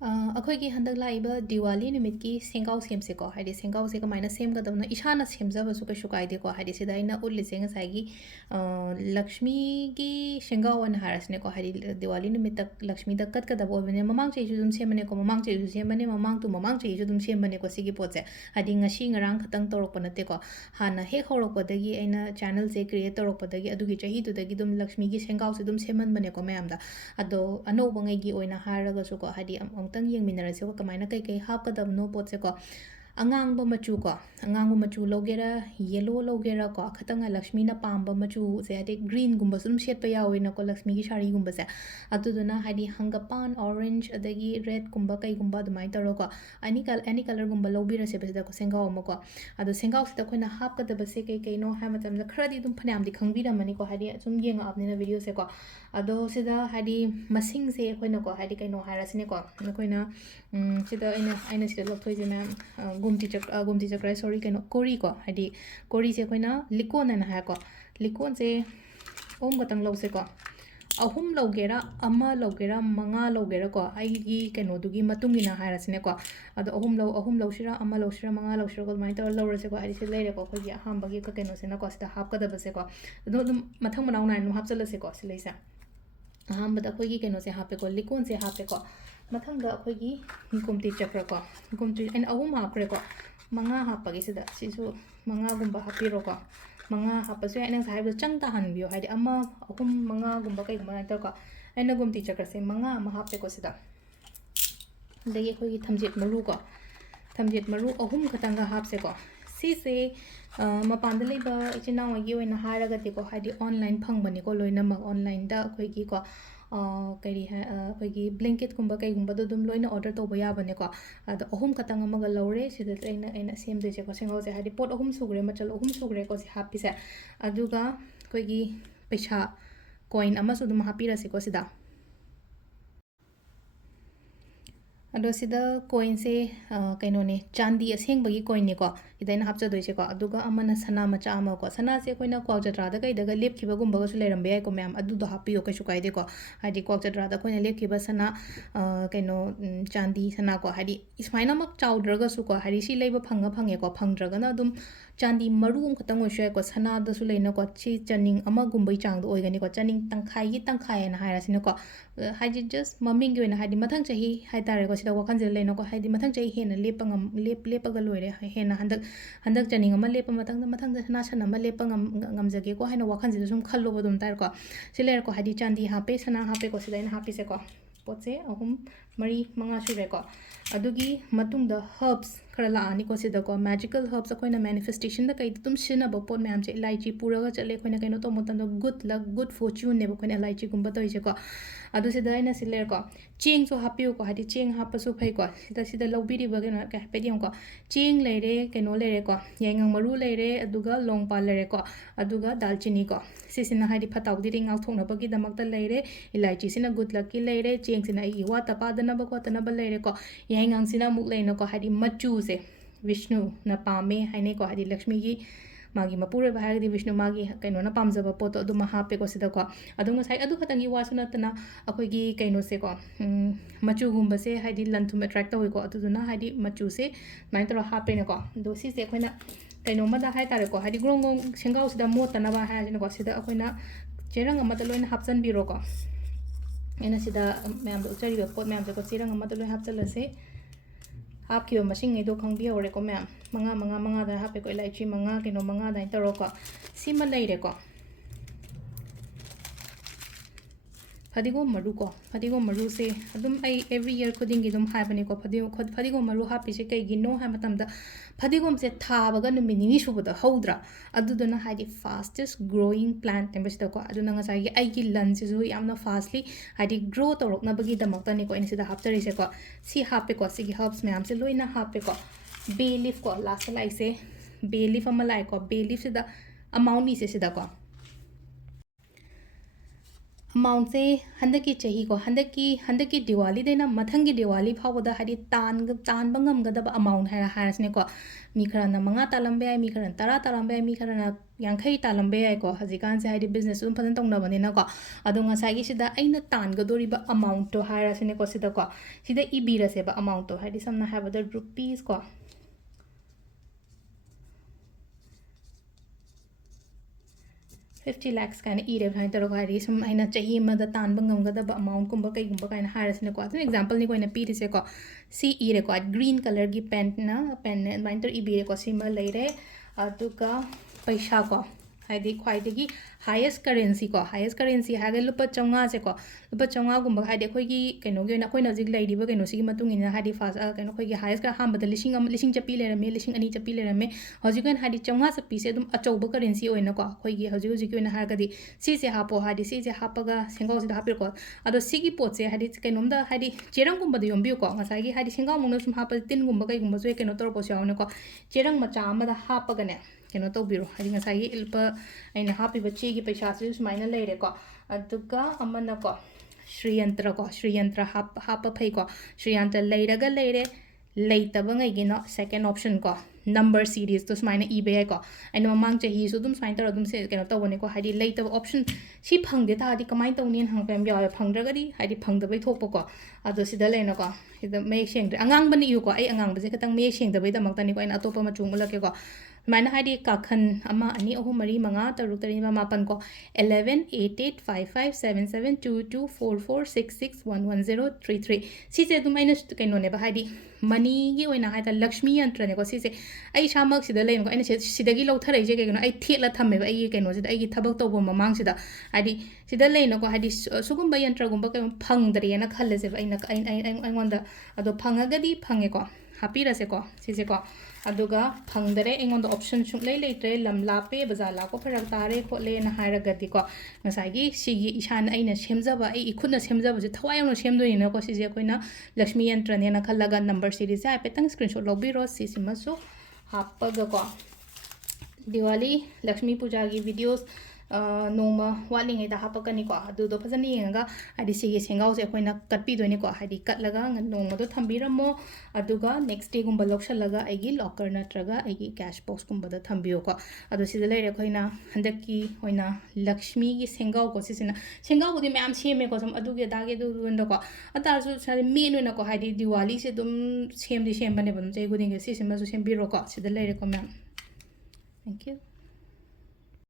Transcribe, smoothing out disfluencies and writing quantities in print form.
ꯑꯩꯈꯣꯏꯒꯤ ꯍꯟꯗꯛ ꯂꯥꯛꯏꯕ ꯗꯤꯋꯥꯂꯤ ꯅꯨꯃꯤꯠꯀꯤ ꯁꯦꯡꯒꯥꯎ ꯁꯦꯝꯁꯦꯀꯣ ꯍꯥꯏꯗꯤ ꯁꯦꯡꯒꯥꯎꯁꯦ ꯀꯃꯥꯏꯅ ꯁꯦꯝꯒꯗꯕꯅꯣ ꯏꯁꯥꯅ ꯁꯦꯝꯖꯕꯁꯨ ꯀꯩꯁꯨ ꯀꯥꯏꯗꯦꯀꯣ ꯍꯥꯏꯗꯤ ꯁꯤꯗ ꯑꯩꯅ ꯎꯠꯂꯤꯁꯦ ꯉꯁꯥꯏꯒꯤ ꯂꯛꯁꯃꯤꯒꯤ ꯁꯦꯡꯒꯥꯎ ꯑꯣꯏꯅ ꯍꯥꯏꯔꯁꯤꯅꯦꯀꯣ ꯍꯥꯏꯗꯤ ꯗꯤꯋꯥꯂꯤ ꯅꯨꯃꯤꯠꯇ ꯂꯛꯁꯃꯤꯗ ꯀꯠꯀꯗꯕ ꯑꯣꯏꯕꯅꯤꯅ ꯃꯃꯥꯡ ꯆꯍꯤꯁꯨ ꯑꯗꯨꯝ ꯁꯦꯝꯕꯅꯦꯀꯣ ꯃꯃꯥꯡ ꯆꯍꯤꯁꯨ ꯁꯦꯝꯕꯅꯦ ꯃꯃꯥꯡ ꯆꯍꯤꯁꯨ ꯑꯗꯨꯝ ꯁꯦꯝꯕꯅꯦꯀꯣ ꯁꯤꯒꯤ ꯄꯣꯠꯁꯦ ꯍꯥꯏꯗꯤ ꯉꯁꯤ ꯉꯔꯥꯡ ꯈꯛꯇꯪ ꯇꯧꯔꯛꯄ ꯅꯠꯇꯦꯀꯣ ꯍꯥꯟꯅ ꯍꯦꯛ ꯍꯧꯔꯛꯄꯗꯒꯤ ꯑꯩꯅ ꯆꯦꯅꯦꯜꯁꯦ ꯀ꯭रिꯌꯦꯠ ꯇꯧꯔꯛꯄꯗꯒꯤ ꯑꯗꯨꯒꯤ ꯆꯍꯤꯗꯨꯗꯒꯤ ꯑꯗꯨꯝ ꯂꯛꯁꯃꯤꯒꯤ ꯁꯦꯡꯒꯥꯎꯁꯦ ꯑꯗꯨꯝ ꯁꯦꯝꯍꯟꯕꯅꯦꯀꯣ ꯃꯌꯥꯝꯗ ꯑꯗꯣ ꯑꯅꯧꯕꯉꯩꯒꯤ ꯑꯣꯏꯅ ꯍꯥꯏꯔꯒꯁꯨꯀꯣ ꯍꯥꯏꯗꯤ ꯑꯃꯨꯛꯇꯪ ꯌꯦꯡꯃꯤꯟꯅꯔꯁꯦ ꯀꯃꯥꯏꯅ ꯀꯩ ꯍꯥꯞꯀꯗꯕꯅꯣ ꯄꯣꯠꯁꯦꯀꯣ ꯑꯉꯥꯡꯕ ꯃꯆꯨ ꯀꯣ ꯑꯉꯥꯡꯕ ꯃꯆꯨ ꯂꯧꯒꯦꯔꯥ ꯌꯦꯜꯂꯣ ꯂꯧꯒꯦꯔꯥ ꯀꯣ ꯈꯇꯪ ꯂꯛꯁꯃꯤꯅ ꯄꯥꯝꯕ ꯃꯆꯨꯁꯦ ꯍꯥꯏꯗꯤ ꯒ꯭ꯔꯤꯟꯒꯨꯝꯕꯁꯨ ꯑꯗꯨꯝ ꯁꯦꯠꯄ ꯌꯥꯎꯋꯤꯅꯀꯣ ꯂꯛꯁꯃꯤꯒꯤ ꯁꯥꯔꯤꯒꯨꯝꯕꯁꯦ ꯑꯗꯨꯗꯨꯅ ꯍꯥꯏꯗꯤ ꯍꯪꯒꯄꯥꯟ ꯑꯣꯔꯦꯟꯖ ꯑꯗꯒꯤ ꯔꯦꯗꯀꯨꯝꯕ ꯀꯩꯒꯨꯝꯕ ꯑꯗꯨꯃꯥꯏꯅ ꯇꯧꯔꯒꯀꯣ ꯑꯦꯅꯤ ꯀꯂꯔꯒꯨꯝꯕ ꯂꯧꯕꯤꯔꯁꯦꯕ ꯁꯤꯗꯀꯣ ꯁꯦꯡꯒꯥꯎ ꯑꯃꯀꯣ ꯑꯗꯣ ꯁꯦꯡꯒꯥꯎꯁꯤꯗ ꯑꯩꯈꯣꯏꯅ ꯍꯥꯞꯀꯗꯕꯁꯦ ꯀꯩ ꯀꯩꯅꯣ ꯍꯥꯏꯕ ꯃꯇꯝꯗ ꯈꯔꯗꯤ ꯑꯗꯨꯝ ꯐꯅꯌꯥꯝꯗꯤ ꯈꯪꯕꯤꯔꯝꯃꯅꯤꯀோ ꯍꯥꯏꯗꯤ ꯁꯨꯝ ꯌꯦꯡꯉꯛꯑꯕꯅꯤꯅ ꯚꯤꯗꯤꯑꯣꯁꯦꯀꯣ ꯑꯗꯣ ꯁꯤꯗ ꯍꯥꯏꯗꯤ ꯃꯁꯤꯡꯁꯦ ꯑꯩꯈꯣꯏꯅꯀꯣ ꯍꯥꯏꯗꯤ ꯀꯩꯅꯣ ꯍꯥꯏꯔꯁꯤꯅꯦꯀꯣ ꯑꯩꯈꯣꯏꯅ ꯁꯤꯗ ꯑꯩꯅ ꯁꯤꯗ ꯂꯧꯊꯣꯛꯏꯁꯦ ꯃꯌꯥꯝ ꯒꯨꯝꯇꯤ ꯆꯛꯔ ꯁꯣꯔꯤ ꯀꯩꯅꯣ ꯀꯣꯔꯤꯀꯣ ꯍꯥꯏꯗꯤ ꯀꯣꯔꯤꯁꯦ ꯑꯩꯈꯣꯏꯅ ꯂꯤꯛꯀꯣꯟ ꯍꯥꯏꯅ ꯍꯥꯏꯀꯣ ꯂꯤꯛꯀꯣꯟꯁꯦ ꯑꯍꯨꯝ ꯈꯛꯇꯪ ꯂꯧꯁꯦꯀꯣ ꯑꯍꯨꯝ ꯂꯧꯒꯦꯔꯥ ꯑꯃ ꯂꯧꯒꯦꯔꯥ ꯃꯉꯥ ꯂꯧꯒꯦꯔꯥꯀꯣ ꯑꯩꯒꯤ ꯀꯩꯅꯣꯗꯨꯒꯤ ꯃꯇꯨꯡ ꯏꯟꯅ ꯍꯥꯏꯔꯁꯤꯅꯦꯀꯣ ꯑꯗꯣ ꯑꯍꯨꯝ ꯂꯧꯁꯤꯔꯥ ꯑꯃ ꯂꯧꯁꯤꯔꯥ ꯃꯉꯥ ꯂꯧꯁꯤꯔꯥꯀꯣ ꯑꯗꯨꯃꯥꯏꯅ ꯇꯧꯔ ꯂꯧꯔꯁꯦꯀꯣ ꯍꯥꯏꯗꯤ ꯁꯤ ꯂꯩꯔꯦꯀꯣ ꯑꯩꯈꯣꯏꯒꯤ ꯑꯍꯥꯟꯕꯒꯤ ꯀꯩꯅꯣꯁꯤꯅꯀꯣ ꯁꯤꯗ ꯍꯥꯞꯀꯗꯕꯁꯦꯀꯣ ꯑꯗꯨꯝ ꯃꯊꯪ ꯃꯅꯥꯎ ꯅꯥꯏꯅ ꯑꯗꯨꯝ ꯍꯥꯞꯆꯜꯂꯁꯦꯀꯣ ꯁꯤꯂꯩꯁꯦ ꯑꯍꯥꯟꯕꯗ ꯑꯩꯈꯣꯏꯒꯤ ꯀꯩꯅꯣꯁꯦ ꯍꯥꯞꯄꯦꯀꯣ ꯂꯤꯛꯀꯣꯟꯁꯦ ꯍꯥꯞꯄꯦꯀꯣ ꯃꯊꯪꯗ ꯑꯩꯈꯣꯏꯒꯤ ꯒꯨꯝꯇꯤ ꯆꯛꯔꯀꯣ ꯒꯨꯝꯇꯤ ꯑꯩꯅ ꯑꯍꯨꯝ ꯍꯥꯞꯈ꯭ꯔꯦꯀꯣ ꯃꯉꯥ ꯍꯥꯞꯄꯒꯦ ꯁꯤꯗ ꯁꯤꯁꯨ ꯃꯉꯥꯒꯨꯝꯕ ꯍꯥꯞꯄꯤꯔꯣꯀꯣ ꯃꯉꯥ ꯍꯥꯞꯄꯁꯨ ꯌꯥꯏ ꯑꯩꯅ ꯉꯁꯥꯏ ꯍꯥꯏꯕꯗꯣ ꯆꯪ ꯇꯥꯍꯟꯕꯤꯌꯣ ꯍꯥꯏꯗꯤ ꯑꯃ ꯑꯍꯨꯝ ꯃꯉꯥꯒꯨꯝꯕ ꯀꯩꯒꯨꯝꯕ ꯑꯗꯨꯃꯥꯏꯅ ꯇꯧꯔꯀꯣ ꯑꯩꯅ ꯒꯨꯝꯇꯤ ꯆꯛꯔꯁꯦ ꯃꯉꯥ ꯑꯃ ꯍꯥꯞꯄꯦꯀꯣ ꯁꯤꯗ ꯑꯗꯒꯤ ꯑꯩꯈꯣꯏꯒꯤ ꯊꯝꯖꯦꯠ ꯃꯔꯨꯀꯣ ꯊꯝꯖꯦꯠ ꯃꯔꯨ ꯑꯍꯨꯝ ꯈꯛꯇꯪꯒ ꯍꯥꯞꯁꯦꯀꯣ ꯁꯤꯁꯦ ꯃꯄꯥꯟꯗ ꯂꯩꯕ ꯏꯆꯤꯟ ꯏꯅꯥꯎꯉꯩꯒꯤ ꯑꯣꯏꯅ ꯍꯥꯏꯔꯒꯗꯤꯀꯣ ꯍꯥꯏꯗꯤ ꯑꯣꯟꯂꯥꯏꯟ ꯐꯪꯕꯅꯤꯀꯣ ꯂꯣꯏꯅꯃꯛ ꯑꯣꯟꯂꯥꯏꯟꯗ ꯑꯩꯈꯣꯏꯒꯤꯀꯣ ꯀꯔꯤ ꯑꯩꯈꯣꯏꯒꯤ ꯕ꯭ꯂꯦꯡꯀꯦꯠꯀꯨꯝꯕ ꯀꯩꯒꯨꯝꯕꯗꯣ ꯑꯗꯨꯝ ꯂꯣꯏꯅ ꯑꯣꯔꯗꯔ ꯇꯧꯕ ꯌꯥꯕꯅꯦꯀꯣ ꯑꯗꯣ ꯑꯍꯨꯝ ꯈꯛꯇꯪ ꯑꯃꯒ ꯂꯧꯔꯦ ꯁꯤꯗ ꯑꯩꯅ ꯁꯦꯝꯗꯣꯏꯁꯦꯀꯣ ꯁꯦꯡꯒꯥꯎꯁꯦ ꯍꯥꯏꯗꯤ ꯄꯣꯠ ꯑꯍꯨꯝ ꯁꯨꯈ꯭ꯔꯦ ꯃꯆꯜ ꯑꯍꯨꯝ ꯁꯨꯈ꯭ꯔꯦꯀꯣ ꯁꯤ ꯍꯥꯞꯄꯤꯁꯦ ꯑꯗꯨꯒ ꯑꯩꯈꯣꯏꯒꯤ ꯄꯩꯁꯥ ꯀꯣꯏꯟ ꯑꯃꯁꯨ ꯑꯗꯨꯝ ꯍꯥꯞꯄꯤꯔꯁꯤꯀꯣ ꯁꯤꯗ ꯑꯗꯣ ꯁꯤꯗ ꯀꯣꯏꯟꯁꯦ ꯀꯩꯅꯣꯅꯦ ꯆꯥꯟꯗꯤ ꯑꯁꯦꯡꯕꯒꯤ ꯀꯣꯏꯟꯅꯦꯀꯣ ꯁꯤꯗ ꯑꯩꯅ ꯍꯥꯞꯆꯗꯣꯏꯁꯦꯀꯣ ꯑꯗꯨꯒ ꯑꯃꯅ ꯁꯅꯥ ꯃꯆꯥ ꯑꯃꯀꯣ ꯁꯅꯥꯁꯦ ꯑꯩꯈꯣꯏꯅ ꯀ꯭ꯋꯥꯛꯆꯇ꯭ꯔꯥꯗ ꯀꯩꯗꯒ ꯂꯦꯞꯈꯤꯕꯒꯨꯝꯕꯒꯁꯨ ꯂꯩꯔꯝꯕ ꯌꯥꯏꯀꯣ ꯃꯌꯥꯝ ꯑꯗꯨꯗꯣ ꯍꯥꯞꯄꯤꯌꯣ ꯀꯩꯁꯨ ꯀꯥꯏꯗꯦꯀꯣ ꯍꯥꯏꯗꯤ ꯀ꯭ꯋꯥꯛꯆꯇ꯭ꯔꯥꯗ ꯑꯩꯈꯣꯏꯅ ꯂꯦꯞꯈꯤꯕ ꯁꯅꯥ ꯀꯩꯅꯣ ꯆꯥꯟꯗꯤ ꯁꯅꯥꯀꯣ ꯍꯥꯏꯗꯤ ꯁꯨꯃꯥꯏꯅꯃꯛ ꯆꯥꯎꯗ꯭ꯔꯒꯁꯨꯀꯣ ꯍꯥꯏꯗꯤ ꯁꯤ ꯂꯩꯕ ꯐꯪꯉꯦꯀꯣ ꯐꯪꯗ꯭ꯔꯒꯅ ꯑꯗꯨꯝ ꯆꯥꯟꯗꯤ ꯃꯔꯨ ꯑꯃꯈꯛꯇꯪ ꯑꯣꯏꯔꯁꯨ ꯌꯥꯏꯀꯣ ꯁꯅꯥꯗꯁꯨ ꯂꯩꯅꯀꯣ ꯁꯤ ꯆꯅꯤꯡ ꯑꯃꯒꯨꯝꯕꯒꯤ ꯆꯥꯡꯗ ꯑꯣꯏꯒꯅꯤꯀꯣ ꯆꯅꯤꯡ ꯇꯪꯈꯥꯏꯒꯤ ꯇꯪꯈꯥꯏ ꯍꯥꯏꯅ ꯍꯥꯏꯔꯁꯤꯅꯀꯣ ꯍꯥꯏꯗꯤ ꯖꯁ ꯃꯃꯤꯡꯒꯤ ꯑꯣꯏꯅ ꯍꯥꯏꯗꯤ ꯃꯊꯪ ꯆꯍꯤ ꯍꯥꯏꯇꯥꯔꯦꯀꯣ ꯁꯤꯗ ꯋꯥꯈꯜꯁꯤꯗ ꯂꯩꯅꯀꯣ ꯍꯥꯏꯗꯤ ꯃꯊꯪ ꯆꯍꯤ ꯍꯦꯟꯅ ꯂꯦꯞꯄꯒ ꯂꯣꯏꯔꯦ ꯍꯦꯟꯅ ꯍꯟꯗꯛ ꯆꯅꯤꯡ ꯑꯃ ꯂꯦꯞꯄ ꯃꯊꯪꯗ ꯁꯅꯥ ꯁꯟ ꯑꯃ ꯂꯦꯞꯄ ꯉꯝꯖꯒꯦꯀꯣ ꯍꯥꯏꯅ ꯋꯥꯈꯜꯁꯤꯗ ꯁꯨꯝ ꯈꯜꯂꯣꯕ ꯑꯗꯨꯝ ꯇꯥꯔꯦꯀꯣ ꯁꯤ ꯂꯩꯔꯦꯀꯣ ꯍꯥꯏꯗꯤ ꯆꯥꯟꯗꯤ ꯍꯥꯞꯄꯦ ꯁꯅꯥ ꯍꯥꯞꯄꯦꯀꯣ ꯁꯤꯗ ꯑꯩꯅ ꯍꯥꯞꯄꯤꯁꯦꯀꯣ ꯄꯣꯠꯁꯦ ꯑꯍꯨꯝ ꯃꯔꯤ ꯃꯉꯥ ꯁꯨꯔꯦꯀꯣ ꯑꯗꯨꯒꯤ ꯃꯇꯨꯡꯗ ꯍꯔꯕꯁ ꯈꯔ ꯂꯥꯛꯑꯅꯤꯀꯣ ꯁꯤꯗꯀꯣ ꯃꯦꯖꯤꯀꯦꯜ ꯍꯔꯕꯁ ꯑꯩꯈꯣꯏꯅ ꯃꯦꯅꯤꯐꯦꯁꯇꯦꯁꯟꯗ ꯀꯩꯗ ꯑꯗꯨꯝ ꯁꯤꯖꯤꯟꯅꯕ ꯄꯣꯠ ꯃꯌꯥꯝꯁꯦ ꯏꯂꯥꯏꯆꯤ ꯄꯨꯔꯒ ꯆꯠꯂꯦ ꯑꯩꯈꯣꯏꯅ ꯀꯩꯅꯣ ꯇꯧꯕ ꯃꯇꯝꯗ ꯒꯨꯗ ꯂꯛ ꯒꯨꯗ ꯐꯣꯔꯆꯨꯟꯅꯦꯕ ꯑꯩꯈꯣꯏꯅ ꯏꯂꯥꯏꯆꯤꯒꯨꯝꯕ ꯇꯧꯔꯤꯁꯦꯀꯣ ꯑꯗꯨ ꯁꯤꯗ ꯑꯩꯅ ꯁꯤ ꯂꯩꯔꯦꯀꯣ ꯆꯦꯡꯁꯨ ꯍꯥꯞꯄꯤꯌꯨꯀꯣ ꯍꯥꯏꯗꯤ ꯆꯦꯡ ꯍꯥꯞꯄꯁꯨ ꯐꯩꯀꯣ ꯁꯤꯗ ꯂꯧꯕꯤꯔꯤꯕ ꯀꯩꯅꯣ ꯍꯥꯏꯐꯦꯠ ꯌꯦꯡꯉꯨꯀꯣ ꯆꯦꯡ ꯂꯩꯔꯦ ꯀꯩꯅꯣ ꯂꯩꯔꯦꯀꯣ ꯌꯥꯏꯉꯪ ꯃꯔꯨ ꯂꯩꯔꯦ ꯑꯗꯨꯒ ꯂꯣꯡꯄꯥꯜ ꯂꯩꯔꯦꯀꯣ ꯑꯗꯨꯒ ꯗꯥꯜꯆꯤꯅꯤꯀꯣ ꯁꯤꯁꯤꯅ ꯍꯥꯏꯗꯤ ꯐꯠꯇ ꯍꯥꯎꯊꯤ ꯉꯥꯛꯊꯣꯛꯅꯕꯒꯤꯗꯃꯛꯇ ꯂꯩꯔꯦ ꯏꯂꯥꯏꯆꯤꯁꯤꯅ ꯒꯨꯗ ꯂꯛꯀꯤ ꯂꯩꯔꯦ ꯆꯦꯡꯁꯤꯅ ꯑꯩꯒꯤ ꯋꯥꯠꯇ ꯄꯥꯗꯅꯕ ꯈꯣꯠꯇꯅꯕ ꯂꯩꯔꯦꯀꯣ ꯌꯥꯏꯉꯪꯁꯤꯅ ꯑꯃꯨꯛ ꯂꯩꯅꯀꯣ ꯍꯥꯏꯗꯤ ꯃꯆꯨꯁꯦ ꯕꯤꯁꯅꯨꯅ ꯄꯥꯝꯃꯦ ꯍꯥꯏꯅꯩꯀꯣ ꯍꯥꯏꯗꯤ ꯂꯛꯁꯃꯤꯒꯤ ꯃꯥꯒꯤ ꯃꯄꯨꯔꯣꯏꯕ ꯍꯥꯏꯔꯒꯗꯤ ꯕꯤꯁꯅꯨ ꯃꯥꯒꯤ ꯀꯩꯅꯣꯅ ꯄꯥꯝꯖꯕ ꯄꯣꯠꯇꯣ ꯑꯗꯨꯃ ꯍꯥꯞꯄꯦꯀꯣ ꯁꯤꯗꯀꯣ ꯑꯗꯣ ꯉꯁꯥꯏ ꯑꯗꯨ ꯈꯛꯇꯪꯒꯤ ꯋꯥꯁꯨ ꯅꯠꯇꯅ ꯑꯩꯈꯣꯏꯒꯤ ꯀꯩꯅꯣꯁꯦꯀꯣ ꯃꯆꯨꯒꯨꯝꯕꯁꯦ ꯍꯥꯏꯗꯤ ꯂꯟ ꯊꯨꯝ ꯑꯦꯇ꯭ꯔꯦꯛ ꯇꯧꯋꯦꯀꯣ ꯑꯗꯨꯗꯨꯅ ꯍꯥꯏꯗꯤ ꯃꯆꯨꯁꯦ ꯑꯗꯨꯃꯥꯏꯅ ꯇꯧꯔꯒ ꯍꯥꯞꯄꯦꯅꯀꯣ ꯑꯗꯣ ꯁꯤꯁꯦ ꯑꯩꯈꯣꯏꯅ ꯀꯩꯅꯣꯝꯃꯗ ꯍꯥꯏꯇꯥꯔꯦꯀꯣ ꯍꯥꯏꯗꯤ ꯒ꯭ꯔꯣꯡ ꯁꯦꯡꯒꯥꯎꯁꯤꯗ ꯃꯣꯠꯇꯅꯕ ꯍꯥꯏꯔꯁꯤꯅꯀꯣ ꯁꯤꯗ ꯑꯩꯈꯣꯏꯅ ꯆꯦꯔꯪ ꯑꯃꯗ ꯂꯣꯏꯅ ꯍꯥꯞꯆꯤꯟꯕꯤꯔꯣꯀꯣ ꯑꯩꯅ ꯁꯤꯗ ꯃꯌꯥꯝꯗ ꯎꯠꯆꯔꯤꯕ ꯄꯣꯠ ꯃꯌꯥꯝꯁꯦꯀꯣ ꯆꯦꯔꯪ ꯑꯃꯗ ꯂꯣꯏꯅ ꯍꯥꯞꯆꯤꯜꯂꯁꯦ ꯍꯥꯞꯈꯤꯕ ꯃꯁꯤꯡꯉꯩꯗꯣ ꯈꯪꯕꯤꯍꯧꯔꯦꯀꯣ ꯃꯌꯥꯝ ꯃꯉꯥꯗ ꯍꯥꯞꯄꯦꯀꯣ ꯏꯂꯥꯏꯆꯤ ꯃꯉꯥ ꯀꯩꯅꯣ ꯃꯉꯥ ꯑꯗꯨꯃꯥꯏꯅ ꯇꯧꯔꯣꯀꯣ ꯁꯤꯃ ꯂꯩꯔꯦꯀꯣ ꯐꯗꯤꯒꯣꯝ ꯃꯔꯨꯀꯣ ꯐꯗꯤꯒꯣꯝ ꯃꯔꯨꯁꯦ ꯑꯗꯨꯝ ꯑꯩ ꯑꯦꯕ꯭ꯔꯤ ꯌꯔ ꯈꯨꯗꯤꯡꯒꯤ ꯑꯗꯨꯝ ꯍꯥꯏꯕꯅꯦꯀꯣ ꯐꯗꯤꯒꯣꯝ ꯃꯔꯨ ꯍꯥꯞꯄꯤꯁꯦ ꯀꯩꯒꯤꯅꯣ ꯍꯥꯏꯕ ꯃꯇꯝꯗ ꯐꯗꯤꯒꯣꯝꯁꯦ ꯊꯥꯕꯒ ꯅꯨꯃꯤꯠ ꯅꯤꯅꯤ ꯁꯨꯕꯗ ꯍꯧꯗ꯭ꯔꯥ ꯑꯗꯨꯗꯨꯅ ꯍꯥꯏꯗꯤ ꯐꯥꯁꯇꯦꯁ ꯒ꯭ꯔꯣꯋꯤꯡ ꯄ꯭ꯂꯥꯟꯠꯅꯦꯕꯁꯤꯗꯀꯣ ꯑꯗꯨꯅ ꯉꯁꯥꯏꯒꯤ ꯑꯩꯒꯤ ꯂꯟꯁꯤꯁꯨ ꯌꯥꯝꯅ ꯐꯥꯁꯂꯤ ꯍꯥꯏꯗꯤ ꯒ꯭ꯔꯣ ꯇꯧꯔꯛꯅꯕꯒꯤꯗꯃꯛꯇꯅꯤꯀꯣ ꯑꯩꯅ ꯁꯤꯗ ꯍꯥꯞꯆꯔꯤꯁꯦꯀꯣ ꯁꯤ ꯍꯥꯞꯄꯦꯀꯣ ꯁꯤꯒꯤ ꯍꯔꯕꯁ ꯃꯌꯥꯝꯁꯦ ꯂꯣꯏꯅ ꯍꯥꯞꯄꯦꯀꯣ ꯕꯦ ꯂꯤꯐꯀꯣ ꯂꯥꯁꯇ ꯂꯥꯛꯏꯁꯦ ꯕꯦ ꯂꯤꯐ ꯑꯃ ꯂꯥꯛꯑꯦꯀꯣ Bay ꯂꯤꯐꯁꯤꯗ ꯑꯃꯥꯎꯟꯠꯅꯤꯁꯦ ꯁꯤꯗꯀꯣ amount se handaki chahi ko handaki diwali dena mathangi diwali phawada hadi tan bangam gada ba amount haras ne ko mi kharana manga talambe ai mi kharana tara talambe ai mi kharana yankhai talambe ai ko hajikan se hadi business um phadan tong na bane na ko adu nga sai gi sida aina tan ga dori ba amount to haras ne ko sida ko sida ibira se ba amount to hadi samna have the rupees ko 50 lakhs kind of eat every time to some I not chahi mother tan bangam gada amount kumba kai kumba kind of hires ne ko an example ni ko ina pi se ko C e record green color gi pen na pen binder e b ko sima leire aduka paisa ko haidi khwaidagi highest currency haga lupa chonga se ko lupa chonga gumba haidi khoi gi kaino gi na khoi na jig laidi ba kaino sigi matung ina haidi fast kaino khoi gi highest ka ham bada lising chapi le rame lising ani chapi le rame hoji kan haidi chonga sa pi se dum achauba currency oina ko khoi gi hoji ki oina haga di si se hapo haidi si se hapaga sengau si da hapir ko ado sigi pot se haidi kainom da haidi cherang gumba da yombi ko ngasai gi haidi sengau mung na sum hapa tin gumba kai gumba so kaino tor ko se ko cherang macha ama da hapaga ne keno to biro hadi nga sai ilpa aina happy bachi gi paisa su sumaina leire ko aduga amana ko shriyantra hapa phai ko shriyantra leiraga leire leitaba ngai gi no second option ko number series to sumaina eBay ko aina mamang chahi su dum sumaina tar dum se keno to bone ko hadi leitaba option si phangde ta hadi kamai tawnin hang pem yaw phangdra di hadi phangda bai thok ko ado sida leina ko sida me sheng angang bani yu ko ai angang ba se katang me sheng da bai da mak tani ko aina atopa ma chung ulake ko mana hadi kakhan ama ani ahum mari manga taruk tari ma mapan ko 11885577224466111033 sise dumaina kaino ne ba hadi money gi oina haida lakshmi yantra ne ko sise ai shamak sida lein ko aina sidagi lo tharai je kaino ai thela thamme ba ai kaino sida ai gi thabak to bo mamang sida hadi sida lein ko hadi sugum ba yantra gum ba kai phangdri na khalle se aina ai ngonda ado phangagadi phange ko hapira se ko sise ko aduga phangdare engonda option chung lei leitre lam lape bazar la ko pharak tare khole na hairagadi ko ngasai gi sigi ishan aina semjaba ai ikhuna semjaba je thawai no semdoi na ko sije koina lakshmi yantra ne na khallaga number series ai petang screenshot lobiro sisimasu hapaga ko diwali lakshmi puja gi videos noma waling ida hapakani ko adu do phajani yenga adi sigi sengau se koina katpi doini ko hadi katlaga noma do thambiramo aduga next day gumba loksalaga aigi locker natraga aigi cash box gumba da thambiyo ko adu sida leire koina handaki hoina lakshmi gi sengau ko sisina sengau budi myam seme ko sam aduge dage du ndo ko atar su sare main oina ko hadi diwali se dum sem bane bam jai guding ge sisima su sembiro ko sida leire ko myam thank you